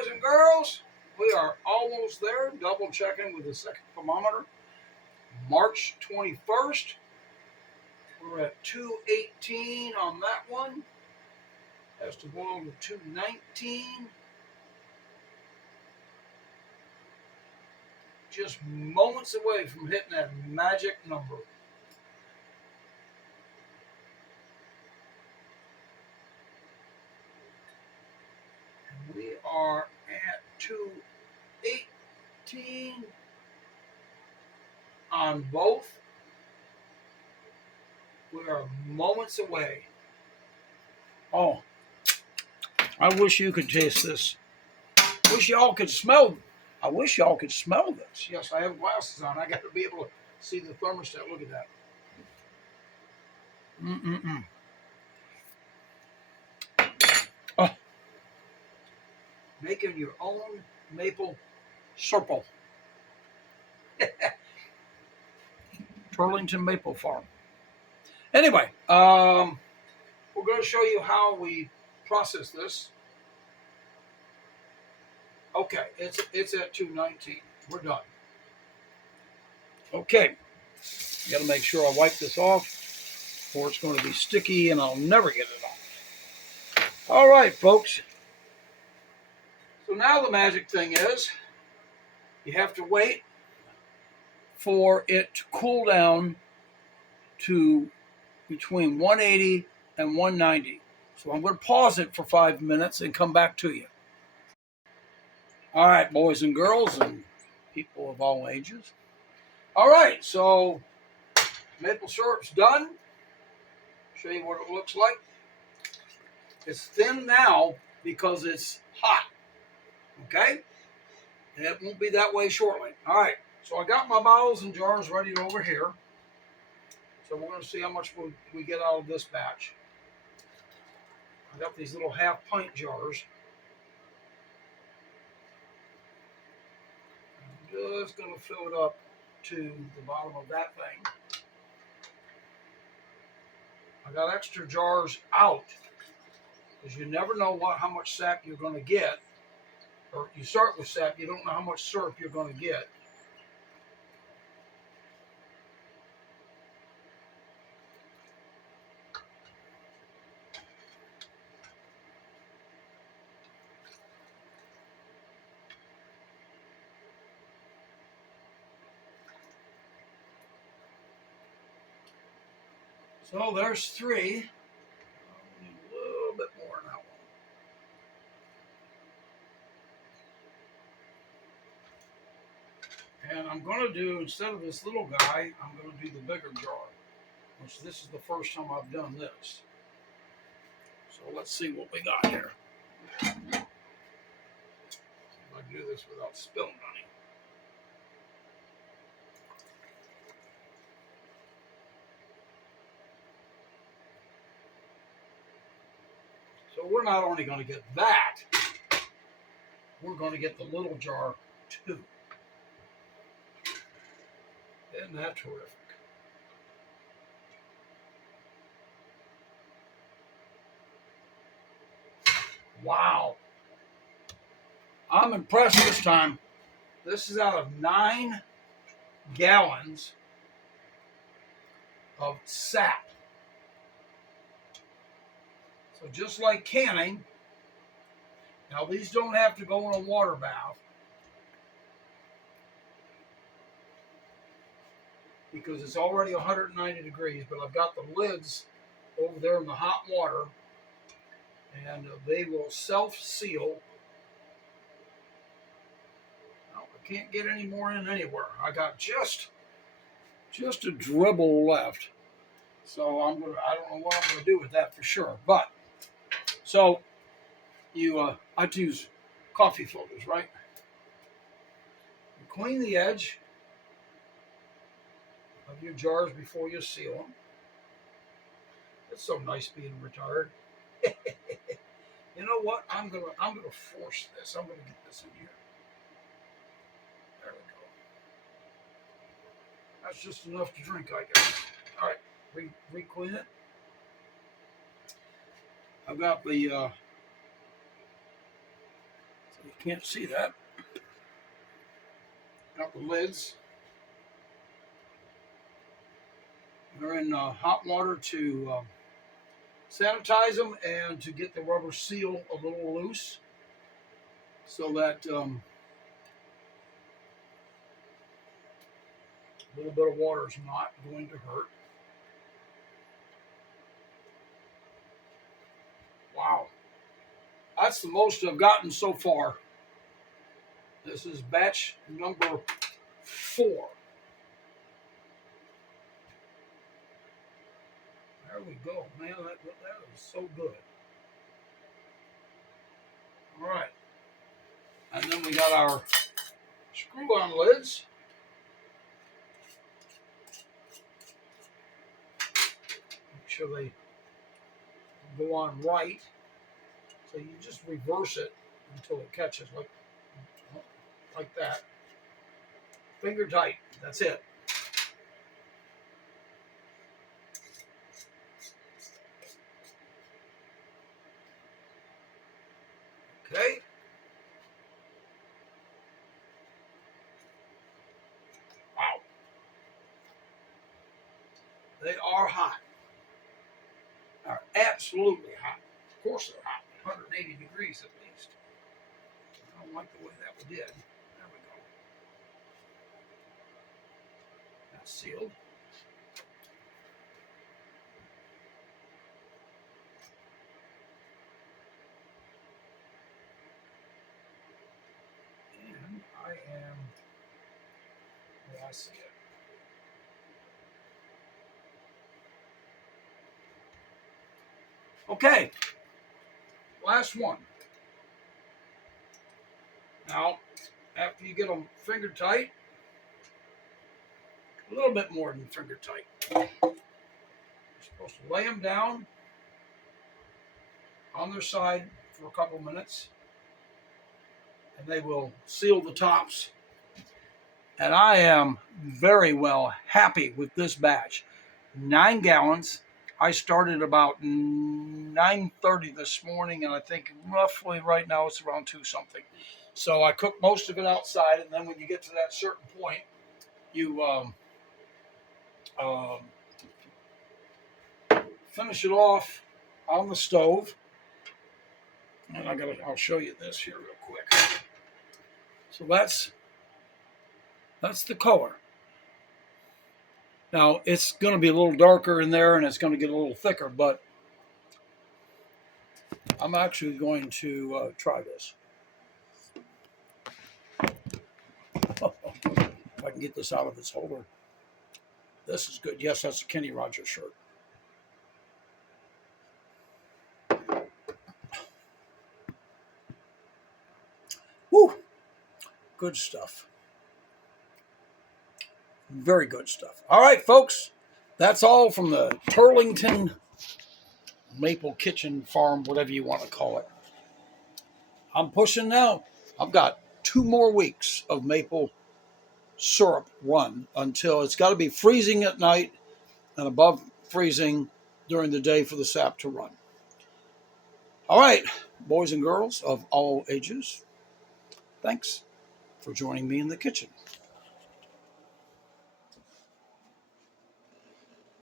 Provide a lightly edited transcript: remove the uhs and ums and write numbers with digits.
boys and girls. We are almost there. Double checking with the second thermometer. March 21st. We're at 218 on that one. Has to boil to 219. Just moments away from hitting that magic number. And we are at 218 on both. We are moments away. Oh, I wish you could taste this. Wish y'all could smell. I wish y'all could smell this. Yes, I have glasses on. I got to be able to see the thermostat. Look at that. Oh, making your own maple syrup. Turlington Maple Farm. Anyway, we're going to show you how we process this. Okay, it's at 219. We're done. Okay, got to make sure I wipe this off, or it's going to be sticky and I'll never get it off. All right, folks. So now the magic thing is, you have to wait for it to cool down to between 180 and 190. So I'm going to pause it for 5 minutes and come back to you. All right, boys and girls and people of all ages. All right, so maple syrup's done. Show you what it looks like. It's thin now because it's hot. Okay? And it won't be that way shortly. All right, so I got my bottles and jars ready over here. So we're going to see how much we get out of this batch. I got these little half pint jars. I'm just going to fill it up to the bottom of that thing. I got extra jars out because you never know how much sap you're going to get. Or you start with sap, you don't know how much syrup you're going to get. So there's 3. I need a little bit more in that one. And I'm going to do, instead of this little guy, I'm going to do the bigger jar, which this is the first time I've done this. So let's see what we got here. See if I can do this without spilling any. So we're not only going to get that, we're going to get the little jar too. Isn't that terrific? Wow. I'm impressed this time. This is out of 9 gallons of sap. So just like canning, now these don't have to go in a water bath because it's already 190 degrees, but I've got the lids over there in the hot water and they will self-seal. Now, I can't get any more in anywhere. I got just a dribble left. So I don't know what I'm going to do with that for sure. But, so I have to use coffee filters, right? You clean the edge of your jars before you seal them. It's so nice being retired. You know what? I'm gonna force this. I'm gonna get this in here. There we go. That's just enough to drink, I guess. All right, re-clean it. I've got the You can't see that. Got the lids. They're in hot water to sanitize them and to get the rubber seal a little loose so that a little bit of water is not going to hurt. Wow. That's the most I've gotten so far. This is batch number 4. There we go. Man, that is so good. All right. And then we got our screw-on lids. Make sure they go on right. So you just reverse it until it catches like that. Finger tight. That's it. Okay. Wow. They are hot. Are absolutely hot. Of course they're hot. 180 degrees at least. I don't like the way that we did. There we go. That's sealed. And I am, oh, I see it. Okay, last one. Now, after you get them finger tight, a little bit more than finger tight. You're supposed to lay them down on their side for a couple minutes, and they will seal the tops. And I am very well happy with this batch. 9 gallons. I started about 9:30 this morning, and I think roughly right now it's around 2 something. So I cooked most of it outside, and then when you get to that certain point, you finish it off on the stove. And I'll show you this here real quick. So that's the color. Now it's going to be a little darker in there, and it's going to get a little thicker, but I'm actually going to try this. If I can get this out of its holder. This is good. Yes, that's a Kenny Rogers shirt. Woo! Good stuff. Very good stuff. All right, folks. That's all from the Turlington Maple Kitchen Farm, whatever you want to call it. I'm pushing now. I've got 2 more weeks of maple syrup run until it's got to be freezing at night and above freezing during the day for the sap to run. All right, boys and girls of all ages, thanks for joining me in the kitchen.